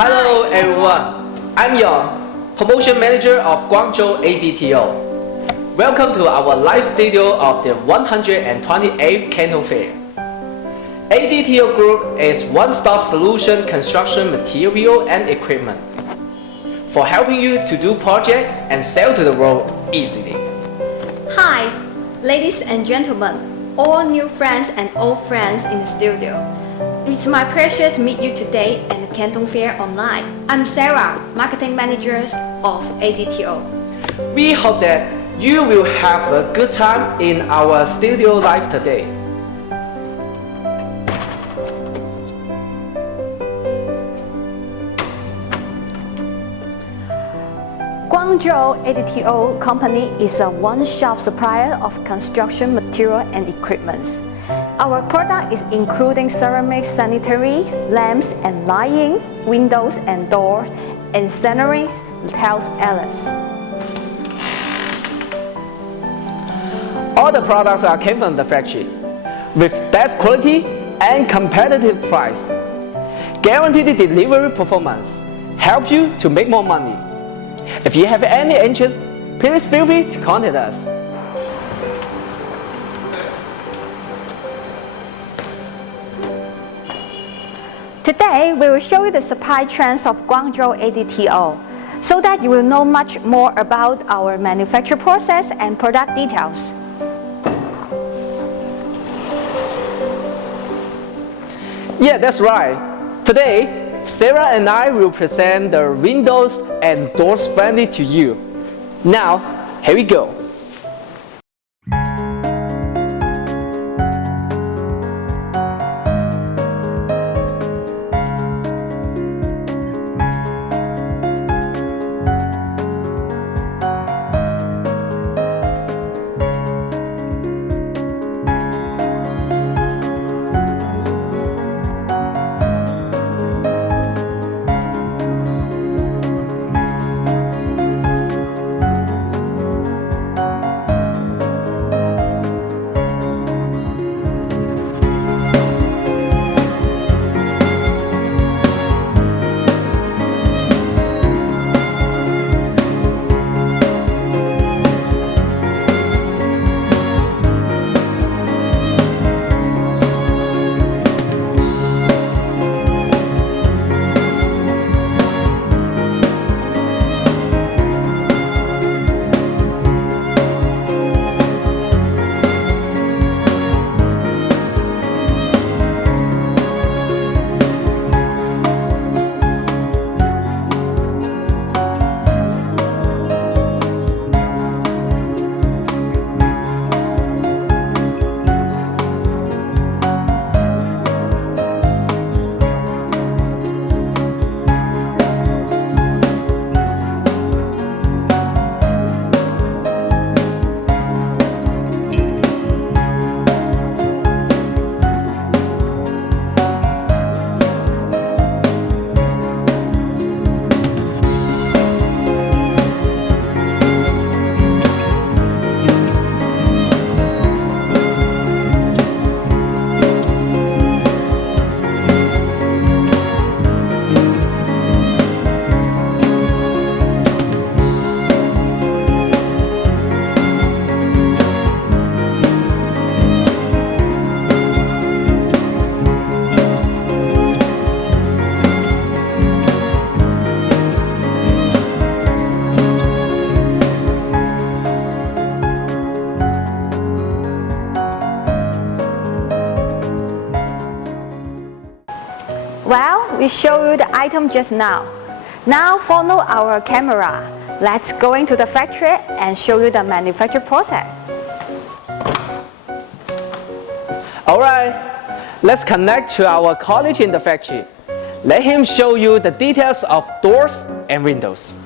Hello everyone, I'm your Promotion Manager of Guangzhou Adto. Welcome to our live studio of the 128th Canton Fair. Adto Group is one-stop solution construction material and equipment for helping you to do project and sell to the world easily. Hi, ladies and gentlemen, all new friends and old friends in the studio. It's my pleasure to meet you today at the Canton Fair online. I'm Sarah, Marketing Manager of Adto. We hope that you will have a good time in our studio live today. Guangzhou Adto company is a one-shop supplier of construction material and equipment. Our product is including ceramic sanitary, lamps and lighting, windows and doors, and scenery tiles areas. All the products are came from the factory, with best quality and competitive price. Guaranteed delivery performance helps you to make more money. If you have any interest, please feel free to contact us. Today, we will show you the supply trends of Guangzhou Adto, so that you will know much more about our manufacture process and product details. Yeah, that's right. Today, Sarah and I will present the windows and doors friendly to you. Now, here we go. Well, we show you the item just now. Now follow our camera. Let's go into the factory and show you the manufacture process. Alright, let's connect to our colleague in the factory. Let him show you the details of doors and windows.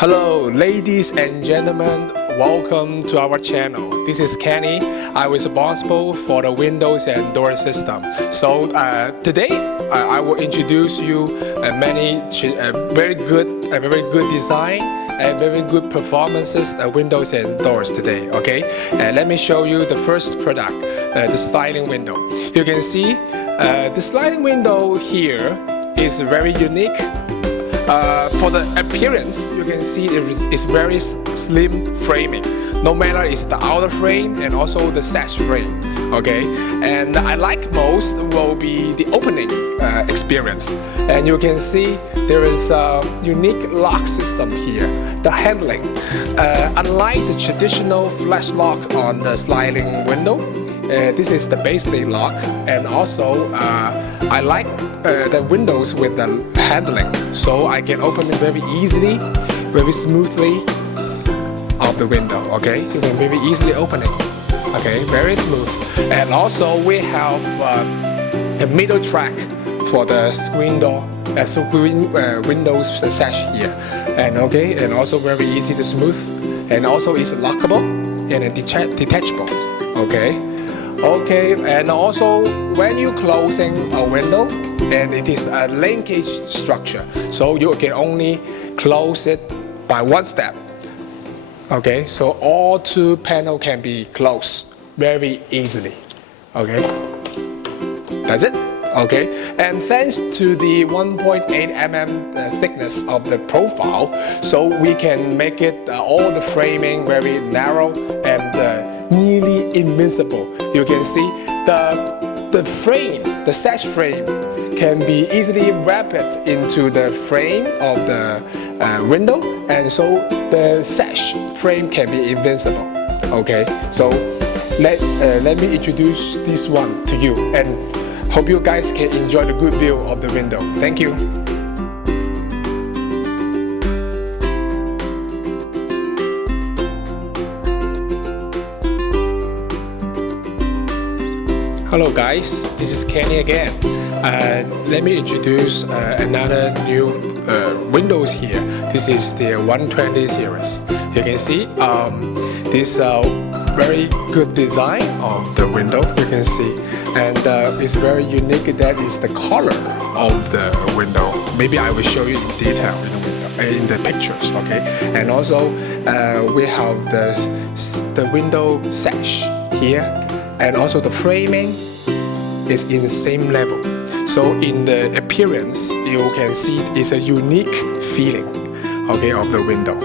Hello, ladies and gentlemen, welcome to our channel. This is Kenny. I'm responsible for the windows and door system. So today I will introduce you many very good design and very good performances windows and doors today. Okay, let me show you the first product, the sliding window. You can see the sliding window here is very unique. For the appearance, you can see it's very slim framing. No matter it's the outer frame and also the sash frame. Okay, and I like most will be the opening experience. And you can see there is a unique lock system here. The handling, unlike the traditional flash lock on the sliding window, this is the basically lock, and also I like the windows with the handling, so I can open it very easily, very smoothly of the window. Okay, you can very easily open it. Okay, very smooth. And also we have a middle track for the screen door, windows sash here, and okay, and also very easy to smooth, and also it's lockable and detachable. Okay, and also when you closing a window, and it is a linkage structure, so you can only close it by one step. Okay, so all two panels can be closed very easily. Okay, that's it. Okay, and thanks to the 1.8 mm thickness of the profile, so we can make it all the framing very narrow and nearly invisible. You can see the frame, the sash frame, can be easily wrapped into the frame of the window, and so the sash frame can be invincible. Okay, so let me introduce this one to you, and hope you guys can enjoy the good view of the window. Thank you. Hello guys, this is Kenny again. Let me introduce another new windows here. This is the 120 series. You can see this very good design of the window. You can see, and it's very unique. That is the color of the window. Maybe I will show you in detail in the pictures. Okay, and also we have the window sash here. And also the framing is in the same level. So in the appearance, you can see it's a unique feeling, okay, of the window.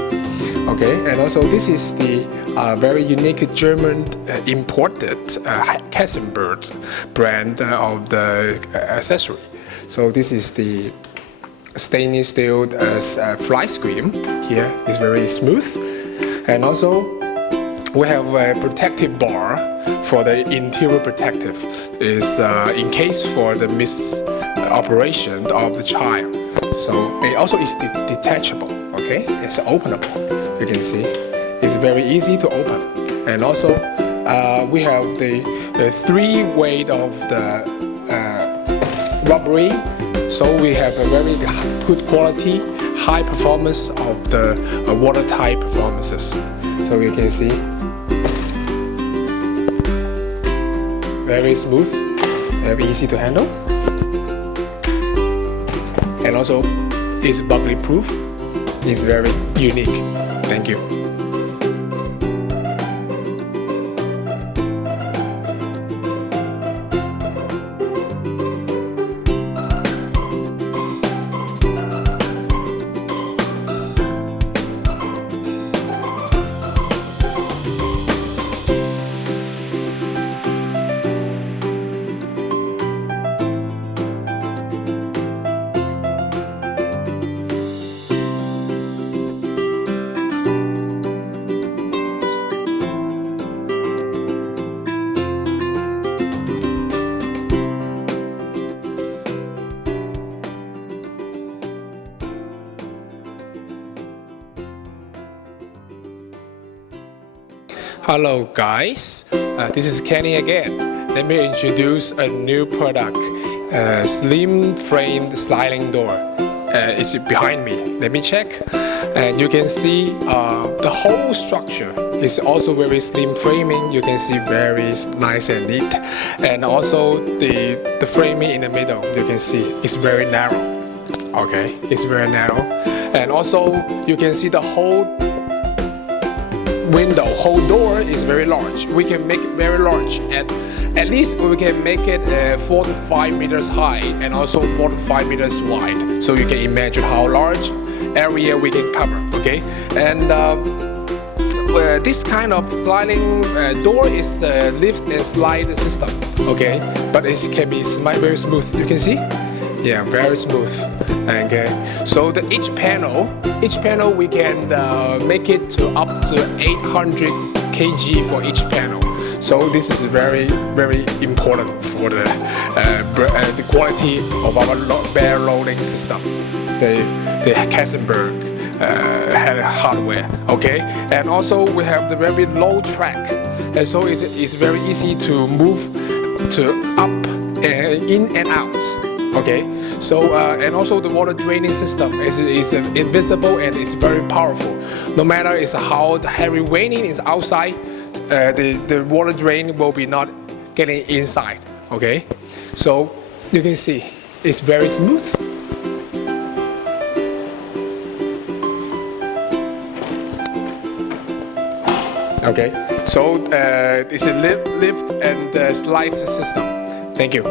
Okay, and also this is the very unique German imported Canton brand of the accessory. So this is the stainless steel fly screen. Here is very smooth, and also we have a protective bar for the interior protective, is in case for the misoperation of the child. So it also is detachable. Okay, it's openable. You can see it's very easy to open, and also we have the three weight of the rubbery. So we have a very good quality, high performance of the watertight performances. So you can see. Very smooth, very easy to handle, and also is bugly proof. It's very unique. Thank you. Hello guys, this is Kenny again. Let me introduce a new product, slim framed sliding door. is behind me. Let me check. And you can see the whole structure is also very slim framing. You can see very nice and neat. And also the framing in the middle, you can see it's very narrow. Okay, it's very narrow. And also you can see the whole window, whole door is very large. We can make it very large. At least we can make it 4 to 5 meters high and also 4 to 5 meters wide. So you can imagine how large area we can cover. Okay, and this kind of sliding door is the lift and slide system. Okay, but it can be very smooth. You can see. Yeah, very smooth. Okay, so each panel we can make it to up to 800 kg for each panel. So this is very important for the quality of our bear loading system, the Katzenberg hardware. Okay, and also we have the very low track, and so it's very easy to move to up and in and out. Okay, so and also the water draining system is invisible and it's very powerful. No matter it's how heavy raining is outside, the water drain will be not getting inside. Okay, so you can see it's very smooth. Okay, so it's a lift and slide system. Thank you.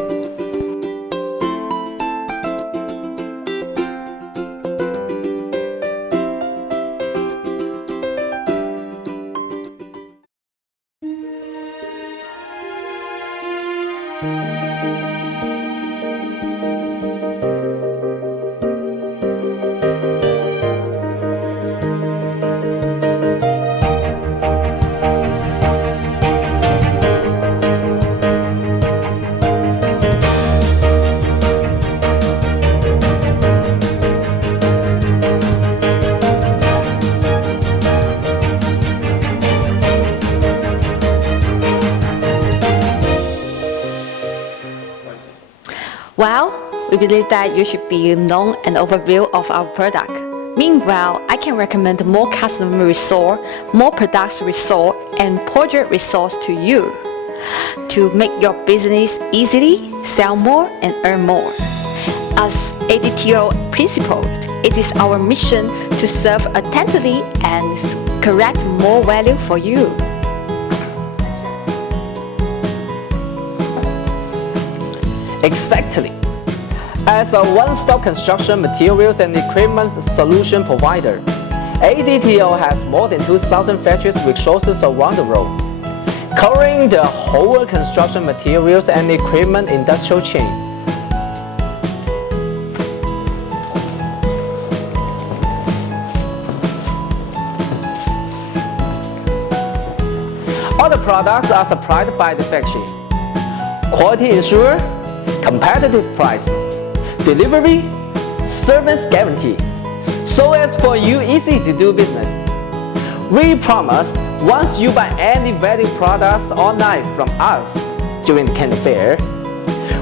Well, we believe that you should be known an overview of our product. Meanwhile, I can recommend more customer resource, more products resource, and project resource to you to make your business easily, sell more, and earn more. As Adto principle, it is our mission to serve attentively and correct more value for you. Exactly. As a one-stop construction materials and equipment solution provider, Adto has more than 2,000 factories resources around the world, covering the whole construction materials and equipment industrial chain. All the products are supplied by the factory. Quality ensured, competitive price, delivery, service guarantee. So as for you easy to do business. We promise once you buy any value products online from us during the Canton Fair,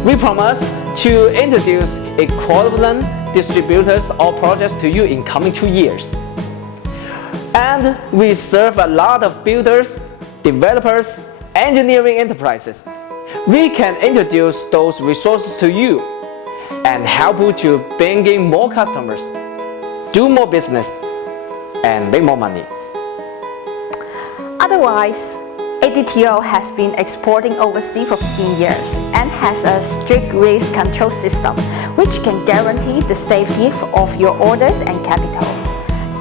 we promise to introduce equivalent distributors or projects to you in coming 2 years. And we serve a lot of builders, developers, engineering enterprises. We can introduce those resources to you and help you to bring in more customers, do more business, and make more money. Otherwise, Adto has been exporting overseas for 15 years and has a strict risk control system which can guarantee the safety of your orders and capital.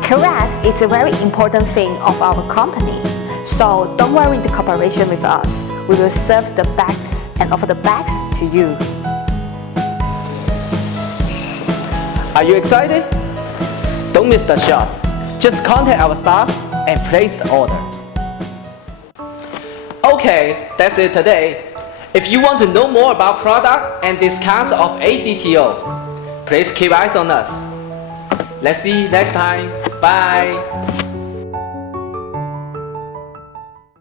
Correct, it's a very important thing of our company. So don't worry the cooperation with us. We will serve the bags and offer the bags to you. Are you excited? Don't miss the shot. Just contact our staff and place the order. Okay, that's it today. If you want to know more about product and discounts of Adto, please keep eyes on us. Let's see you next time. Bye.